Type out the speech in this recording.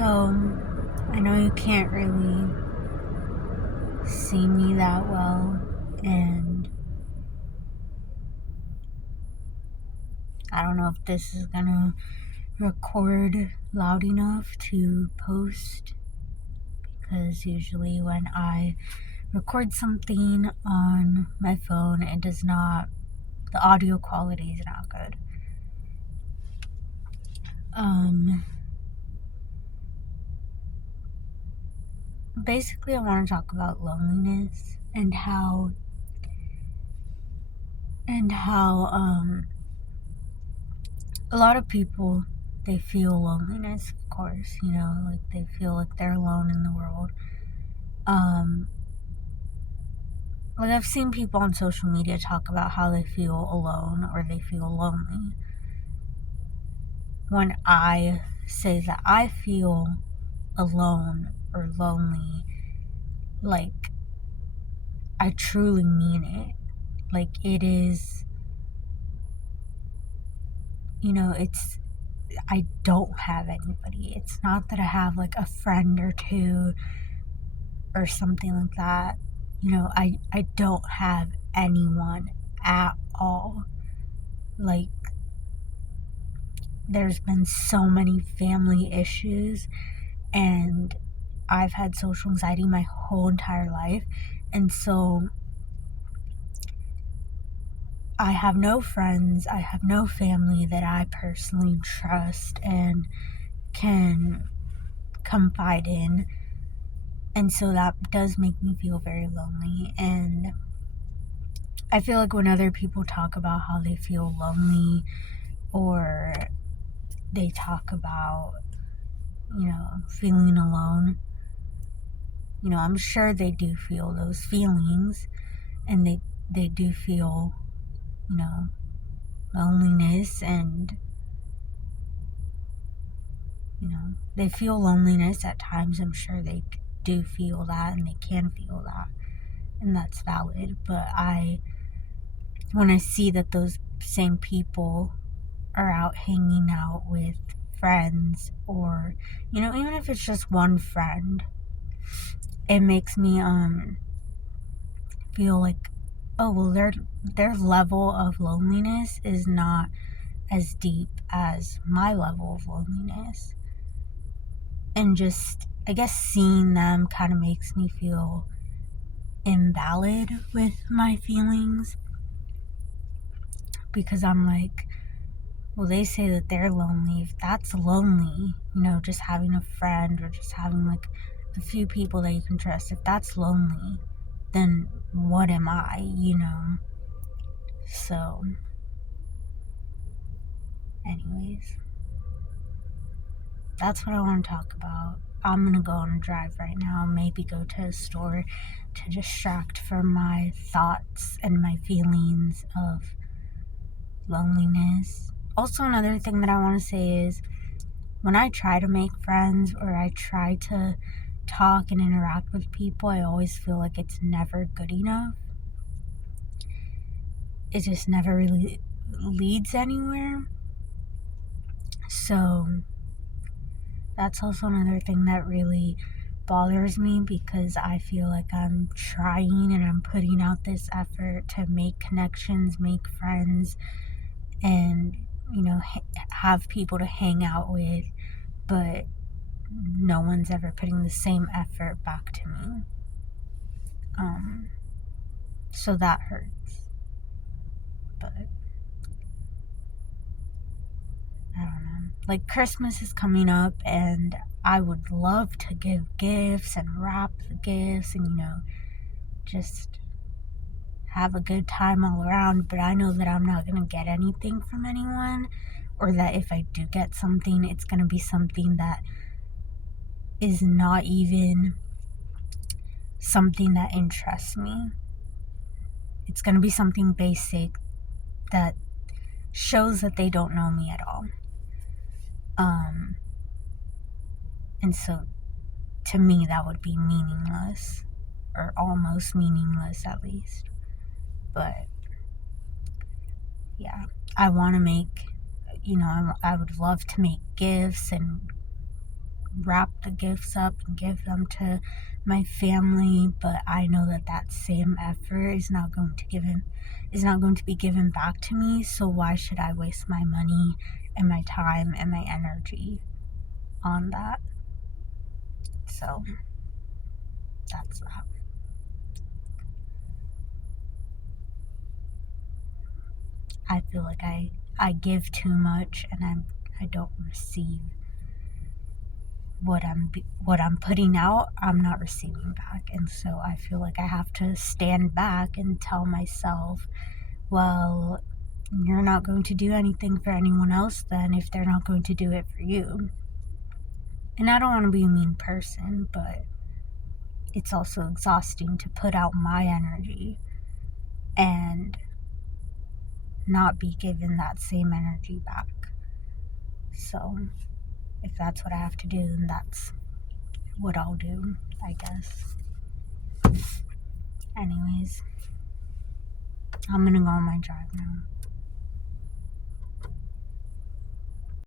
So, I know you can't really see me that well, and I don't know if this is gonna record loud enough to post, because usually when I record something on my phone, it does not, the audio quality is not good. Basically, I want to talk about loneliness and how a lot of people, they feel loneliness, of course, like they feel like they're alone in the world. Like I've seen people on social media talk about how they feel alone or they feel lonely. When I say that I feel alone or lonely, like I truly mean it. Like it is, I don't have anybody. It's not that I have like a friend or two or something like that. I don't have anyone at all. Like, there's been so many family issues, and I've had social anxiety my whole entire life. And so I have no friends, I have no family that I personally trust and can confide in. And so that does make me feel very lonely. And I feel like when other people talk about how they feel lonely, or they talk about, feeling alone, I'm sure they do feel those feelings, and they do feel, loneliness, and, they feel loneliness at times. I'm sure they do feel that, and they can feel that, and that's valid. But when I see that those same people are out hanging out with friends, or even if it's just one friend, it makes me feel like, oh well, their level of loneliness is not as deep as my level of loneliness. And just, I guess, seeing them kind of makes me feel invalid with my feelings, because I'm like, well, they say that they're lonely. If that's lonely, just having a friend or just having like the few people that you can trust, if that's lonely, then what am I? So, anyways, that's what I want to talk about. I'm gonna go on a drive right now, maybe go to a store to distract from my thoughts and my feelings of loneliness. Also, another thing that I want to say is, when I try to make friends or I try to talk and interact with people, I always feel like it's never good enough. It just never really leads anywhere. So that's also another thing that really bothers me, because I feel like I'm trying and I'm putting out this effort to make connections, make friends, and have people to hang out with, but no one's ever putting the same effort back to me. So that hurts. But I don't know. Like, Christmas is coming up, and I would love to give gifts and wrap the gifts and, just have a good time all around. But I know that I'm not going to get anything from anyone, or that if I do get something, it's going to be something that is not even something that interests me. It's going to be something basic that shows that they don't know me at all. And so, to me, that would be meaningless, or almost meaningless at least. But yeah, I want to make, I would love to make gifts and wrap the gifts up and give them to my family, but I know that that same effort is not going to be given back to me, so why should I waste my money and my time and my energy on that? So that's that. I feel like I give too much and I don't receive what I'm putting out. I'm not receiving back, and so I feel like I have to stand back and tell myself, well, you're not going to do anything for anyone else then if they're not going to do it for you. And I don't want to be a mean person, but it's also exhausting to put out my energy and not be given that same energy back. So if that's what I have to do, then that's what I'll do, I guess. Anyways, I'm gonna go on my drive now.